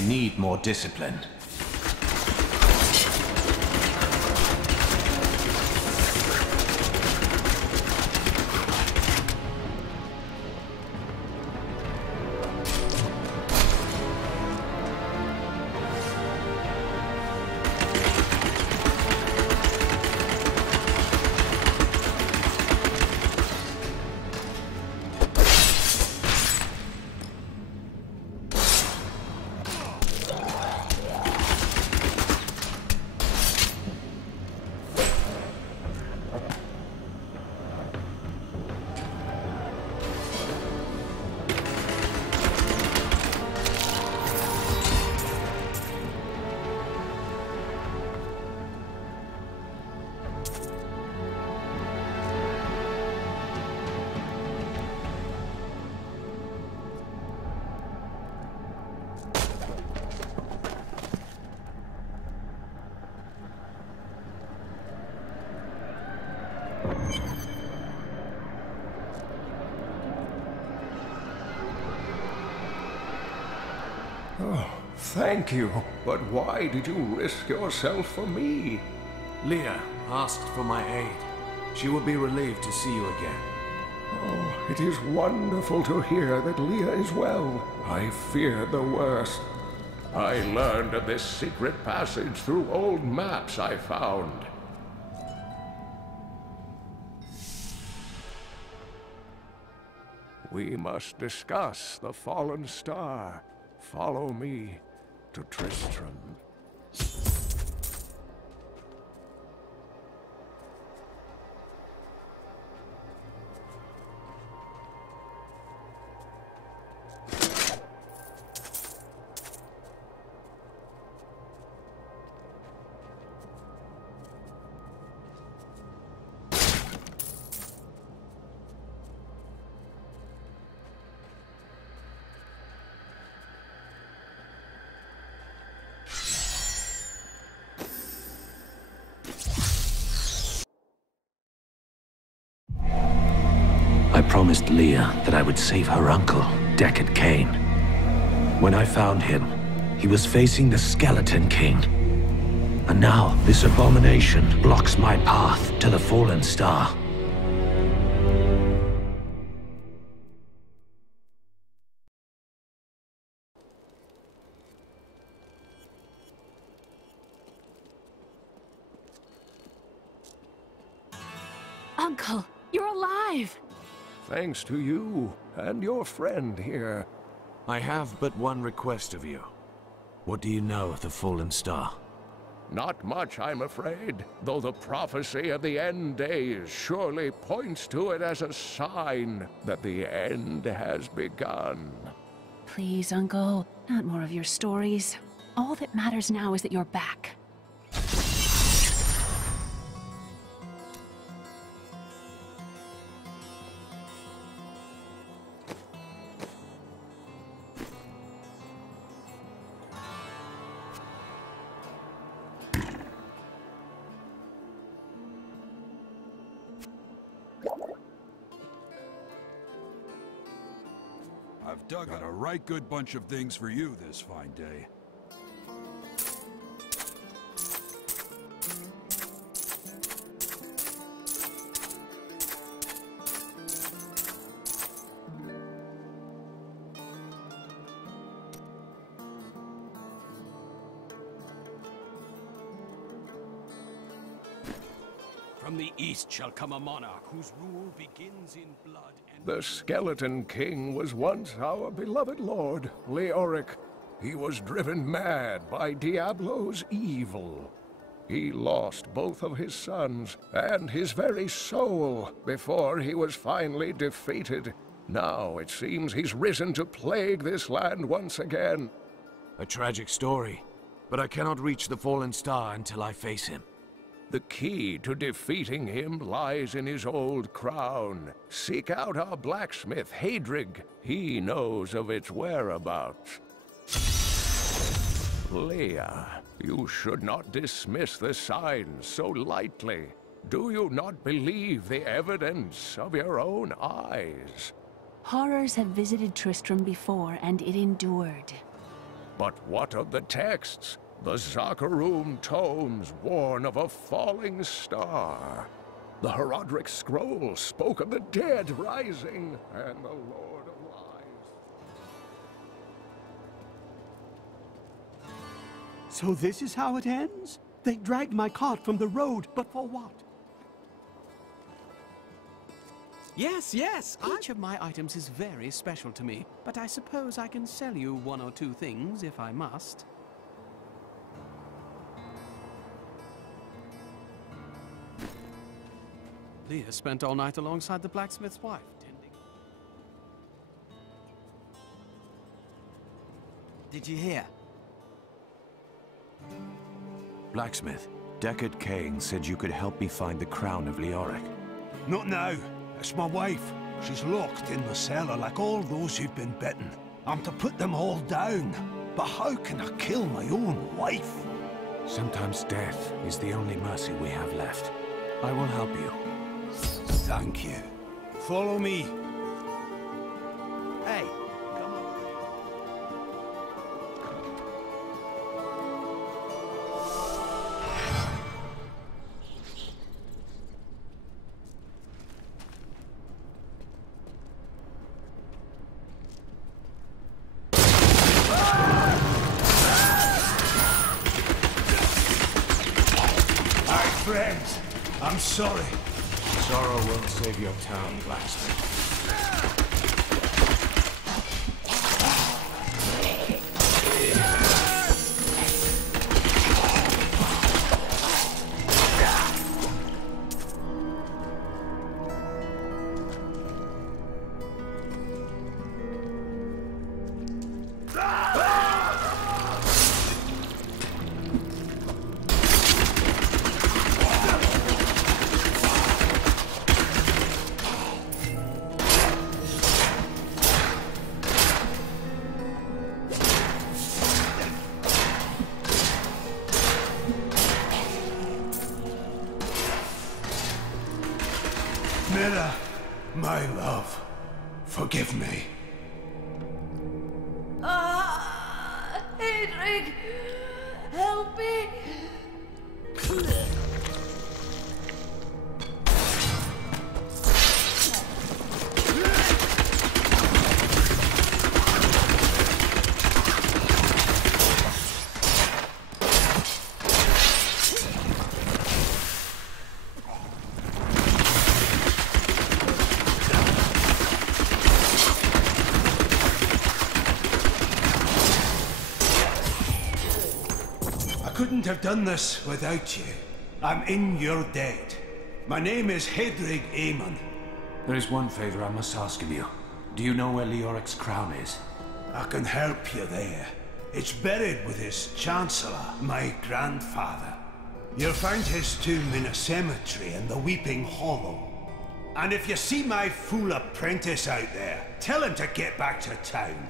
I need more discipline. Oh, thank you. But why did you risk yourself for me? Leah asked for my aid. She will be relieved to see you again. Oh, it is wonderful to hear that Leah is well. I feared the worst. I learned of this secret passage through old maps I found. We must discuss the fallen star. Follow me to Tristram. I promised Leah that I would save her uncle, Deckard Cain. When I found him, he was facing the Skeleton King. And now, this abomination blocks my path to the Fallen Star. Uncle, you're alive! Thanks to you and your friend here. I have but one request of you. What do you know of the Fallen Star? Not much, I'm afraid, though the prophecy of the end days surely points to it as a sign that the end has begun. Please, Uncle, not more of your stories. All that matters now is that you're back. I've dug out a right good bunch of things for you this fine day. From the east shall come a monarch whose rule begins in blood and... The Skeleton King was once our beloved lord, Leoric. He was driven mad by Diablo's evil. He lost both of his sons and his very soul before he was finally defeated. Now it seems he's risen to plague this land once again. A tragic story, but I cannot reach the Fallen Star until I face him. The key to defeating him lies in his old crown. Seek out our blacksmith, Hadrig. He knows of its whereabouts. Leah, you should not dismiss the signs so lightly. Do you not believe the evidence of your own eyes? Horrors have visited Tristram before, and it endured. But what of the texts? The Zakharum tomes warn of a falling star. The Herodric scroll spoke of the dead rising and the Lord of Lies. So this is how it ends? They dragged my cart from the road, but for what? Yes, each of my items is very special to me, but I suppose I can sell you one or two things if I must. Leah spent all night alongside the blacksmith's wife, tending... Did you hear? Blacksmith, Deckard Cain said you could help me find the crown of Leoric. Not now. It's my wife. She's locked in the cellar like all those who've been bitten. I'm to put them all down. But how can I kill my own wife? Sometimes death is the only mercy we have left. I will help you. Thank you. Follow me. Hey, come on. Hi, friends. I'm sorry. Sorrow won't save your town, Blacksmith. Mira, my love, forgive me. Hedrig, help me. Couldn't have done this without you. I'm in your debt. My name is Hedrig Aemon. There is one favor I must ask of you. Do you know where Leoric's crown is? I can help you there. It's buried with his Chancellor, my grandfather. You'll find his tomb in a cemetery in the Weeping Hollow. And if you see my fool apprentice out there, tell him to get back to town.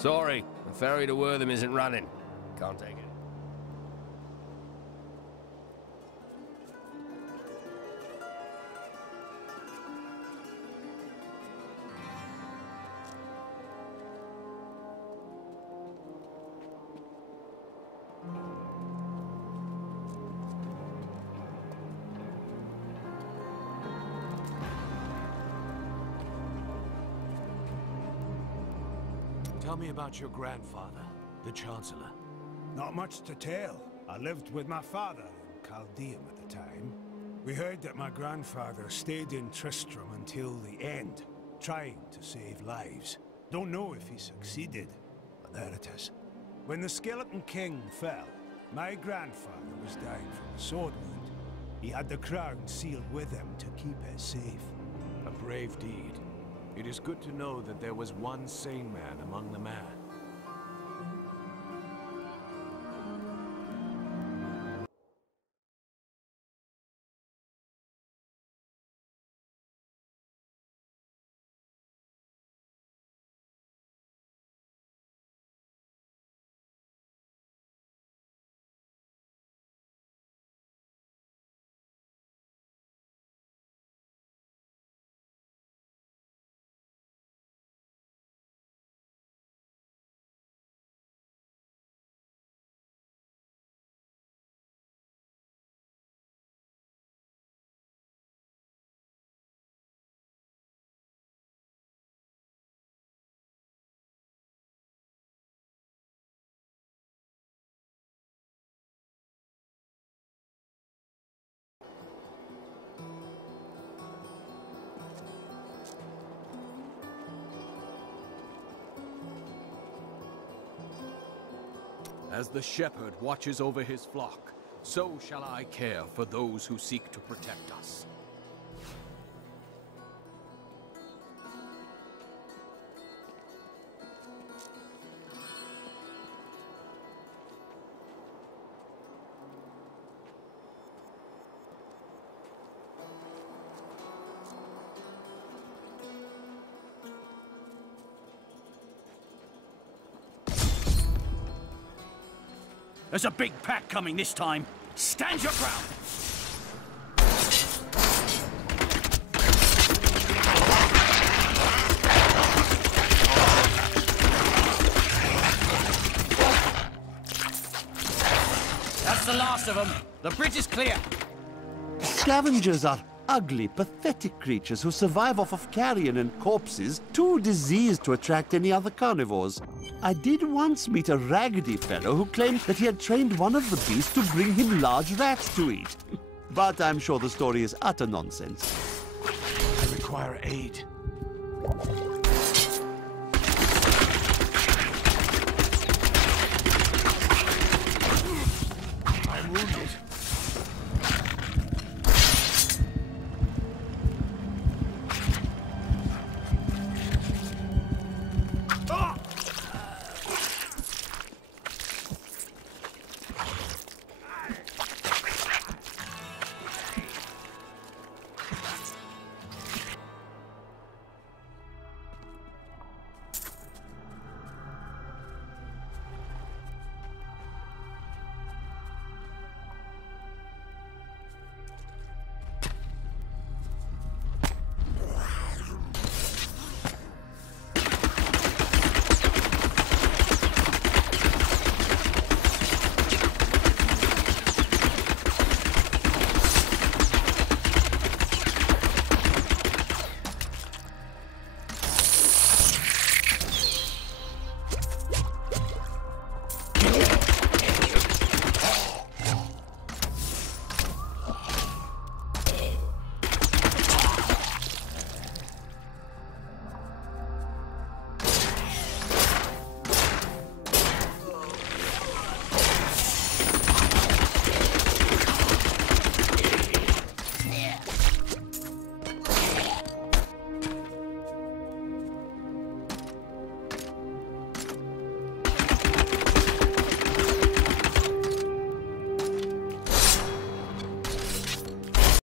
Sorry, the ferry to Wortham isn't running. Can't take it. Tell me about your grandfather, the Chancellor. Not much to tell. I lived with my father in Chaldeum at the time. We heard that my grandfather stayed in Tristram until the end, trying to save lives. Don't know if he succeeded, but there it is. When the Skeleton King fell, my grandfather was dying from a sword wound. He had the crown sealed with him to keep it safe. A brave deed. It is good to know that there was one sane man among the mad. As the shepherd watches over his flock, so shall I care for those who seek to protect us. There's a big pack coming this time. Stand your ground! That's the last of them. The bridge is clear. Scavengers are ugly, pathetic creatures who survive off of carrion and corpses, too diseased to attract any other carnivores. I did once meet a raggedy fellow who claimed that he had trained one of the beasts to bring him large rats to eat. But I'm sure the story is utter nonsense. I require aid.